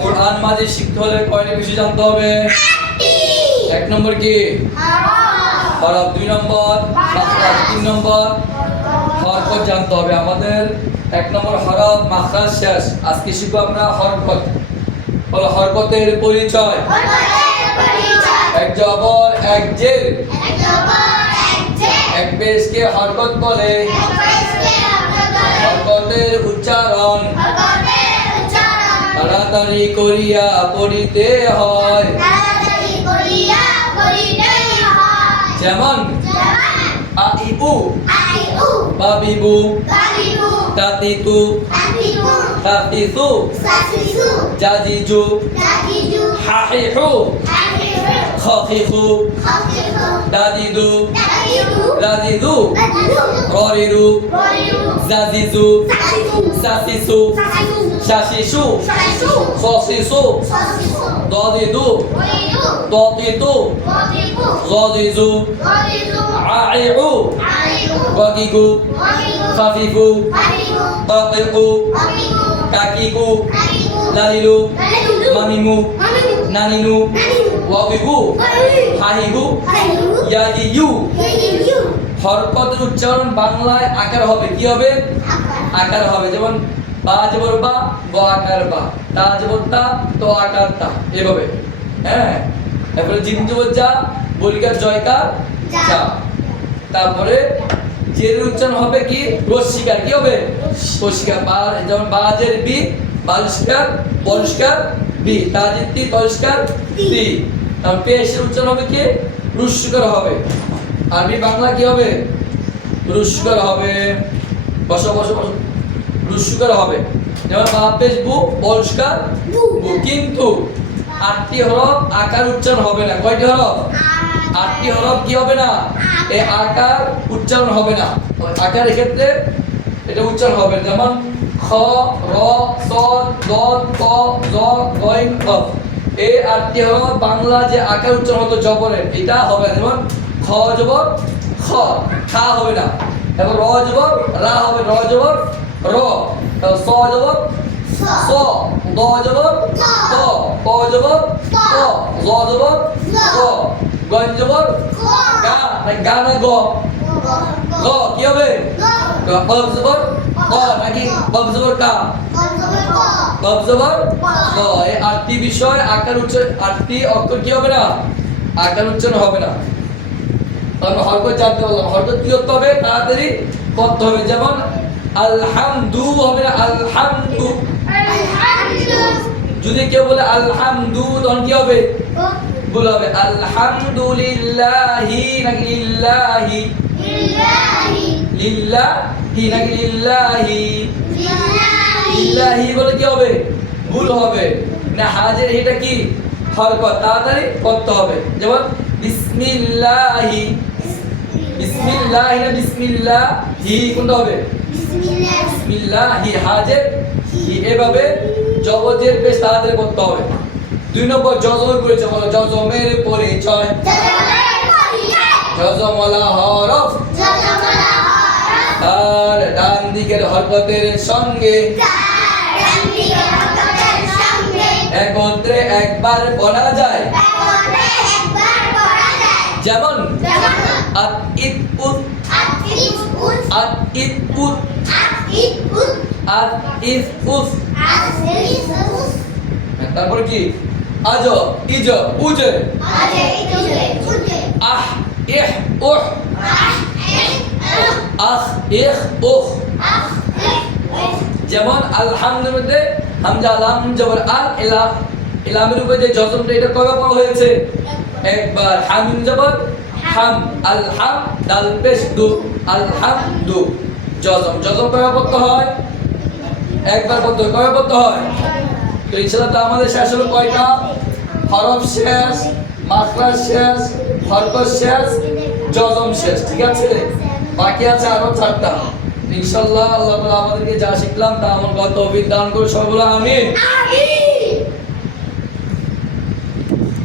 কোরআন মাজিদ শিখতে হলে কয়টা বিষয় জানতে হবে? এক নম্বর কি হরফ, 2 নম্বর মাখরাজ, 3 নম্বর হরকত জানতে হবে। আমাদের 1 নম্বর হরফ, মাখরাজ শেষ। আজকে শিখব আমরা হরকত। হলো হরকতের পরিচয়। এক জবর, এক জের, এক পেশকে হরকত বলে। হরকতের উচ্চারণ তাড়াতাড়ি করিয়া পড়িতে হয়। যেমন আইউ, বাবিবু, তাতিতু, তাতিসু, জাজিজু, হাহিহু, খাখিখু, দাদিদু, রাদিদু, ররিরু, জাজিজু, সাসিসু, শাশিসু, সসিসু, দাদিদু, দাতিতু, গাদিজু, আইউ, ওয়াকিকু, খাফিফু, তাকিকু, কাকিকু, লালিলু, মামিমু, নানিনু, ওয়াবিবু, হাহিবু, ইয়াদিয়ু। হরকতের উচ্চারণ বাংলায় আকার হবে। কি হবে? আকার হবে। যেমন বা জবর বা, ব আকার বা, তা জবর তা, তো আকার তা, এভাবে। হ্যাঁ, তারপরে জিম জবর যা, বলিকার জয়কার যা। তারপরে জেরের উচ্চারণ হবে কি? রস্বীকার। কি হবে? রস্বীকার। বা যেমন বাজের বি, বালিষ্কার, পরিষ্কার বি, তাজির তি, পরিষ্কার তি। তারপর পেশের উচ্চারণ হবে কি? রুস্বীকার হবে। আরবি বাংলা কি হবে? রুস্বীকার হবে। বসো বসো বসো, রুস্বীকার হবে। যেমন বা পেশ বু, পরিষ্কার বু। কিন্তু 8টি হরফ আকার উচ্চারণ হবে না। কয়টি হরফ? 8টি হরফ কি হবে না? এই আকার উচ্চারণ হবে না। আকারের ক্ষেত্রে এটা উচ্চারণ হবে। যেমন খ, র, স, দ, ত, জ, গইন, কফ। এই 8টি হরফ বাংলা যে আকার উচ্চারণ হতো জবরের, এটা হবে। যেমন খ জবর খ, খা হবে না। এবং র জবর রা হবে, র জবর র। তারপর স জবর স, দ জবর ত, ক জবর ক, জ জবর ক, গইন জবর গা, গা না গ, গ কি হবে? কফ জবর ক নাকি কফ জবর কা? কফ জবর ক। এই 8টি বিষয় আকার উচ্চারণ, 8টি অক্ষর কি হবে না? আকার উচ্চারণ হবে না। তারপর হরকত জানতে বললাম। হরকত কি করতে হবে? তাড়াতাড়ি করতে হবে। যেমন আলহামদু হবে না, আলহামদু। যদি কেউ বলে আলহামদু, তখন কি হবে? ভুল হবে। আলহামদুলিল্লাহি নাকি লিল্লাহি? লিল্লাহি নাকি লিল্লাহি? লিল্লাহি বলে কি হবে? ভুল হবে না। হাজের এটা কি? হরকত, তাড়াতাড়ি করতে হবে। যেমন বিসমিল্লাহি, বিসমিল্লাহি না বিসমিল্লাহি, কোনটা হবে? বিসমিল্লাহি। হাজের হি, এভাবে জবজের পেশ তাড়াতাড়ি করতে হবে। 2 নম্বর জজমের পরিচয়। বলো জজমের পরিচয়। জজমওয়ালা হরফ তার ডান দিকের হরকতের সঙ্গে একত্রে একবার পড়া যায়। যেমন আত ইত উত, আত ইত উত, আত ইস উস। তারপর কি? আজ, ইজ, উজে, আহ, ইহ, উহ, আখ, ইখ, উখ। যেমন আলহামদুর মধ্যে হামজা লাম জবর আল, ইলাম, ইলামের উপরে যে জজমটা, এটা কয়বার পড়া হয়েছে? একবার। হামিম জবর হাম, আলহাম, দাল পেশ দু, আলহামদু। জজম, জজম কয়বার পড়তে হয়? একবার পড়তে হয়। কয়বার পড়তে হয়? তো ইনশাআল্লাহ তো আমাদের শেষ হলো কয়টা? হরফ শেষ, মাখরাজ শেষ, হরকত শেষ, জজম শেষ। ঠিক আছে? বাকি আছে আরো 4টা। ইনশাআল্লাহ আল্লাহ তাআলা আমাদেরকে যা শিখলাম তা আমল করার তৌফিক দান করুন। সকলে আমিন।